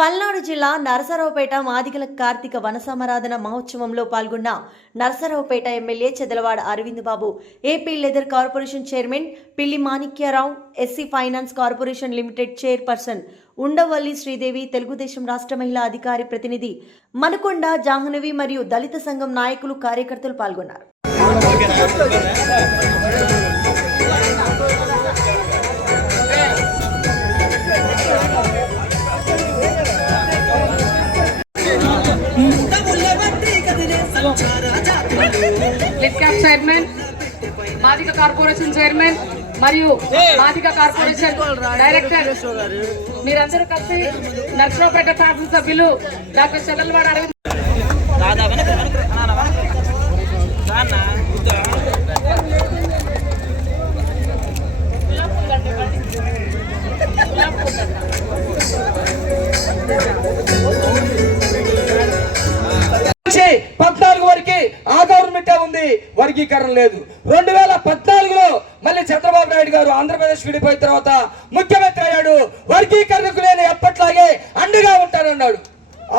పల్నాడు జిల్లా నరసరావుపేట మాదిగల కార్తీక వనసమారాధన మహోత్సవంలో పాల్గొన్న నరసరావుపేట ఎమ్మెల్యే చెదలవాడ అరవింద్ బాబు, ఏపీ లెదర్ కార్పొరేషన్ చైర్మన్ పిల్లి Manikya Rao, SC finance corporation limited chairperson Undavalli Sridevi, Telugu Desam రాష్ట్ర మహిళా అధికారి ప్రతినిధి మనకొండ జాహ్నవి మరియు దళిత సంఘం నాయకులు, కార్యకర్తలు పాల్గొన్నారు. చైర్మన్, మాదిగ కార్పొరేషన్ చైర్మన్ మరియు మాదిగ కార్పొరేషన్ డైరెక్టర్ మీరందరూ కలిసి నర్సరావుపేట శాసనసభ్యులు డాక్టర్ చెదలవాడ అరవింద్ వరకు ఆ గవర్నమెంటే ఉంది, వర్గీకరణ లేదు. 2014లో మళ్ళీ చంద్రబాబు నాయుడు గారు ఆంధ్రప్రదేశ్ విడిపోయిన తర్వాత ముఖ్యమంత్రి అయ్యాడు. వర్గీకరణకు నేను ఎప్పట్లాగే అండగా ఉంటానన్నాడు.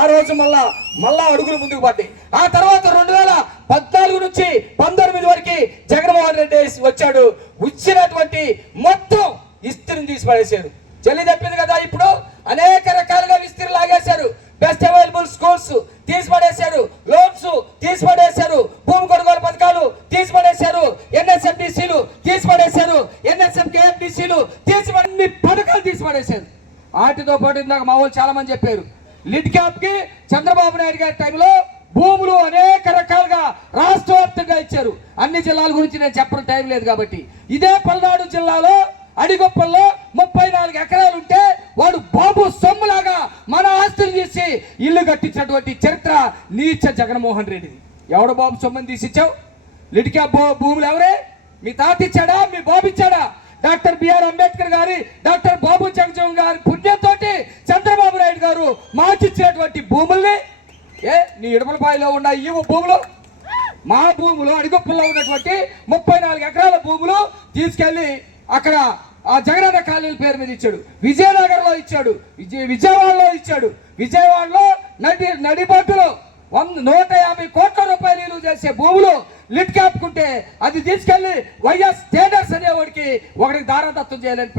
ఆ రోజు మళ్ళా అడుగులు ముందుకు పడ్డాయి. ఆ తర్వాత 2014 నుంచి 19 వరకు జగన్మోహన్ రెడ్డి వచ్చాడు. వచ్చినటువంటి మొత్తం ఇస్త్రీని తీసి పడేశారు. చెల్లి చెప్పింది కదా, ఇప్పుడు అనేక రకాలుగా ఇస్త్రీ లాగేశారు. బెస్ట్ అవైలబుల్ స్కూల్స్ తీసిపడేశారు, లోన్స్ తీసిపడేశారు, భూమి కొనుగోలు పథకాలు తీసిపడేశారు, ఎన్ఎస్ఎండిసిలు తీసిపడేశారు, ఎన్ఎస్ఎంకేఎఫ్డిసిలు అన్ని పథకాలు తీసిపడేశారు. వాటితో పాటు ఇందాక మా వాళ్ళు చాలా మంది చెప్పారు, లిడ్ క్యాప్ కి చంద్రబాబు నాయుడు గారి టైంలో భూములు అనేక రకాలుగా రాష్ట్ర వ్యాప్తంగా ఇచ్చారు. అన్ని జిల్లాల గురించి నేను చెప్పడం టైం లేదు కాబట్టి, ఇదే పల్నాడు జిల్లాలో అడిగొప్పల్లో 34 ఎకరాలు ఉంటే వాడు బాబు సొమ్ములాగా మన ఆస్తులు తీసి ఇల్లు కట్టించినటువంటి చరిత్ర నీచ జగన్మోహన్ రెడ్డిది. ఎవడు బాబు సొమ్ముని తీసిచ్చావు? లిటికా భూములు ఎవరే? మీ తాత ఇచ్చాడా? మీ బాబు ఇచ్చాడా? డాక్టర్ బిఆర్ అంబేద్కర్ గారి, డాక్టర్ బాబు జగజీవన్ గారి పుణ్యంతో చంద్రబాబు నాయుడు గారు మాకిచ్చినటువంటి భూముల్ని నీ ఇడమలపాయలో ఉన్న ఈ భూములు, మా భూములు అడిగొప్పల్లో ఉన్నటువంటి 34 ఎకరాల భూములు తీసుకెళ్లి అక్కడ ఆ జగనన్న కాలనీల పేరు మీద ఇచ్చాడు. విజయనగరంలో ఇచ్చాడు, విజయవాడలో ఇచ్చాడు. విజయవాడలో నడిబొడ్డులో 150 కోట్ల రూపాయలు విలువ చేసే భూములు లిట్ క్యాప్కుంటే అది తీసుకెళ్లి వైఎస్ టేడర్స్ అనేవాడికి ఒకటికి దారాదత్తం చేయాలని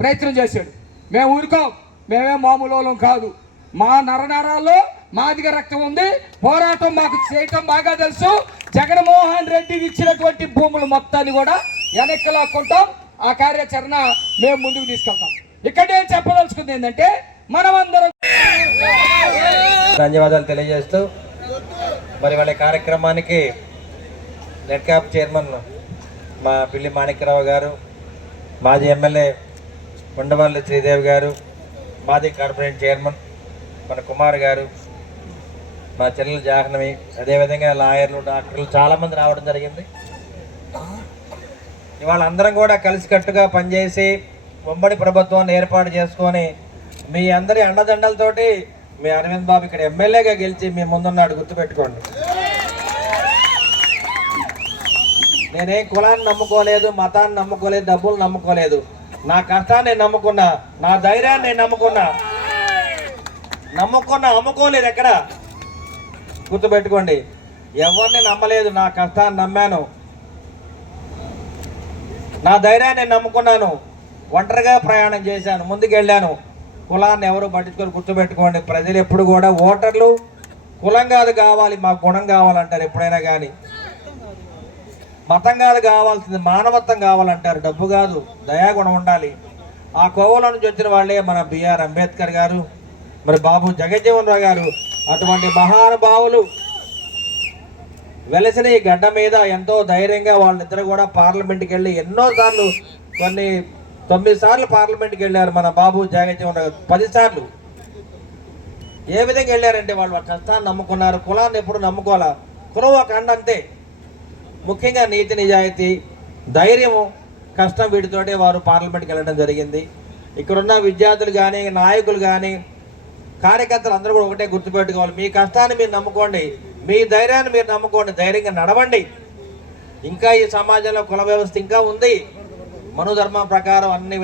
ప్రయత్నం చేశాడు. మేము ఊరుకోం, మేమే మామూలు వాళ్ళం కాదు. మా నరనరాల్లో మాదిగ రక్తం ఉంది. పోరాటం మాకు చేయటం బాగా తెలుసు. జగన్మోహన్ రెడ్డి ఇచ్చినటువంటి భూములు మొత్తాన్ని కూడా వెనక్కి లాక్కుంటాం. ఆ కార్యాచరణ మేము ముందుకు తీసుకెళ్తాం. ఇక్కడ నేను చెప్పదలుచుకుంది ఏంటంటే, మనమందరం ధన్యవాదాలు తెలియజేస్తూ మరి వాళ్ళ కార్యక్రమానికి నెట్ క్యాప్ చైర్మన్ మా పిల్లి మాణిక్యరావు గారు, మాజీ ఎమ్మెల్యే ఉండవల్లి శ్రీదేవి గారు, మాజీ కార్పొరేషన్ చైర్మన్ మన కుమార్ గారు, మా చెల్లెలు జాహ్నవి, అదేవిధంగా లాయర్లు, డాక్టర్లు చాలామంది రావడం జరిగింది. ఇవాళ అందరం కూడా కలిసికట్టుగా పనిచేసి ఉమ్మడి ప్రభుత్వాన్ని ఏర్పాటు చేసుకొని మీ అందరి అండదండలతోటి మీ అరవింద్ బాబు ఇక్కడ ఎమ్మెల్యేగా గెలిచి మీ ముందున్నాడు, గుర్తుపెట్టుకోండి. నేనేం కులాన్ని నమ్ముకోలేదు, మతాన్ని నమ్ముకోలేదు, డబ్బులు నమ్ముకోలేదు. నా కష్టాన్ని నేను నమ్ముకున్నా, నా ధైర్యాన్ని నేను నమ్ముకున్నా. అమ్ముకోలేదు. ఎక్కడ గుర్తుపెట్టుకోండి, ఎవరిని నమ్మలేదు, నా కష్టాన్ని నమ్మాను, నా ధైర్యాన్ని నేను నమ్ముకున్నాను. ఒంటరిగా ప్రయాణం చేశాను, ముందుకెళ్ళాను. కులాన్ని ఎవరు పట్టించుకొని గుర్తుపెట్టుకోండి. ప్రజలు ఎప్పుడు కూడా ఓటర్లు కులం కాదు కావాలి, మాకు గుణం కావాలంటారు ఎప్పుడైనా కానీ. మతం కాదు కావాల్సింది, మానవత్వం కావాలంటారు, డబ్బు కాదు, దయాగుణం ఉండాలి. ఆ కోవల నుంచి వచ్చిన వాళ్ళే మన బిఆర్ అంబేద్కర్ గారు, మరి బాబు జగజ్జీవన్ రావు గారు. అటువంటి మహానుభావులు వెలసిన ఈ గడ్డ మీద ఎంతో ధైర్యంగా వాళ్ళిద్దరు కూడా పార్లమెంట్కి వెళ్ళి ఎన్నోసార్లు, 9 సార్లు పార్లమెంట్కి వెళ్ళారు. మన బాబు జగజ్జీవన్ రావు 10 సార్లు. ఏ విధంగా వెళ్ళారంటే వాళ్ళు కష్టాన్ని నమ్ముకున్నారు, కులాన్ని ఎప్పుడు నమ్ముకోవాలా. కులం ఒక అండ అంతే. ముఖ్యంగా నీతి నిజాయితీ, ధైర్యము, కష్టం వీటితోటే వారు పార్లమెంట్కి వెళ్ళడం జరిగింది. ఇక్కడున్న విద్యార్థులు కానీ, నాయకులు కానీ, కార్యకర్తలు అందరూ కూడా ఒకటే గుర్తుపెట్టుకోవాలి, మీ కష్టాన్ని మీరు నమ్ముకోండి, మీ ధైర్యాన్ని మీరు నమ్ముకోండి, ధైర్యంగా నడవండి. ఇంకా ఈ సమాజంలో కుల వ్యవస్థ ఇంకా ఉంది. మనుధర్మం ప్రకారం అన్ని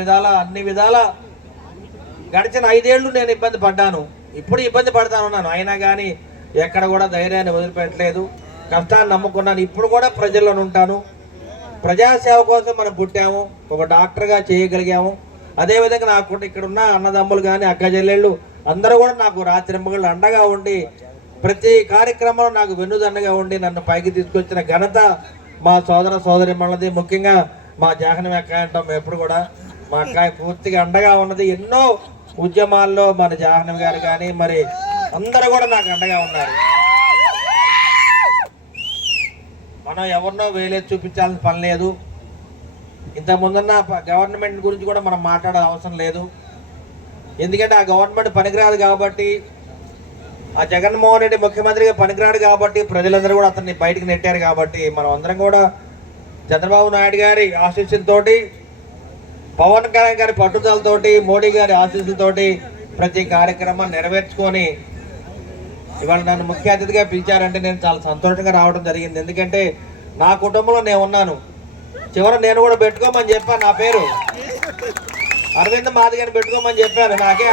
విధాల గడిచిన 5 ఏళ్ళు నేను ఇబ్బంది పడ్డాను. ఇప్పుడు ఇబ్బంది పడతా ఉన్నాను, అయినా కానీ ఎక్కడ కూడా ధైర్యాన్ని వదిలిపెట్టలేదు, కష్టాన్ని నమ్ముకున్నాను. ఇప్పుడు కూడా ప్రజల్లో ఉంటాను. ప్రజాసేవ కోసం మనం పుట్టాము, ఒక డాక్టర్గా చేయగలిగాము. అదేవిధంగా నాకు ఇక్కడ ఉన్న అన్నదమ్ములు కానీ అక్క చెల్లెళ్ళు అందరూ కూడా నాకు రాత్రింబగళ్ళు అండగా ఉండి ప్రతి కార్యక్రమంలో నాకు వెన్నుదన్నగా ఉండి నన్ను పైకి తీసుకొచ్చిన ఘనత మా సోదర సోదరి మనది. ముఖ్యంగా మా జాహ్నవి అక్క అంటాం ఎప్పుడు కూడా, మా అక్క పూర్తిగా అండగా ఉన్నది. ఎన్నో ఉద్యమాల్లో మన జాహ్నవి గారు కానీ మరి అందరూ కూడా నాకు అండగా ఉన్నారు. మనం ఎవరినో వేలే చూపించాల్సిన పని లేదు. ఇంతకుముందున్న గవర్నమెంట్ గురించి కూడా మనం మాట్లాడే అవసరం లేదు. ఎందుకంటే ఆ గవర్నమెంట్ పనికిరాదు కాబట్టి, ఆ జగన్మోహన్ రెడ్డి ముఖ్యమంత్రిగా పనికిరాడు కాబట్టి ప్రజలందరూ కూడా అతన్ని బయటకు నెట్టారు. కాబట్టి మనం అందరం కూడా చంద్రబాబు నాయుడు గారి ఆశీస్సులతోటి, పవన్ కళ్యాణ్ గారి పట్టుదలతోటి, మోడీ గారి ఆశీస్సులతోటి ప్రతి కార్యక్రమాన్ని నెరవేర్చుకొని ఇవాళ నన్ను ముఖ్య అతిథిగా పిలిచారంటే నేను చాలా సంతోషంగా రావడం జరిగింది. ఎందుకంటే నా కుటుంబంలో నేను ఉన్నాను. చివరి నేను కూడా పెట్టుకోమని చెప్పాను, నా పేరు అరవింద్ మాదిగని పెట్టుకోమని చెప్పాను. నాకే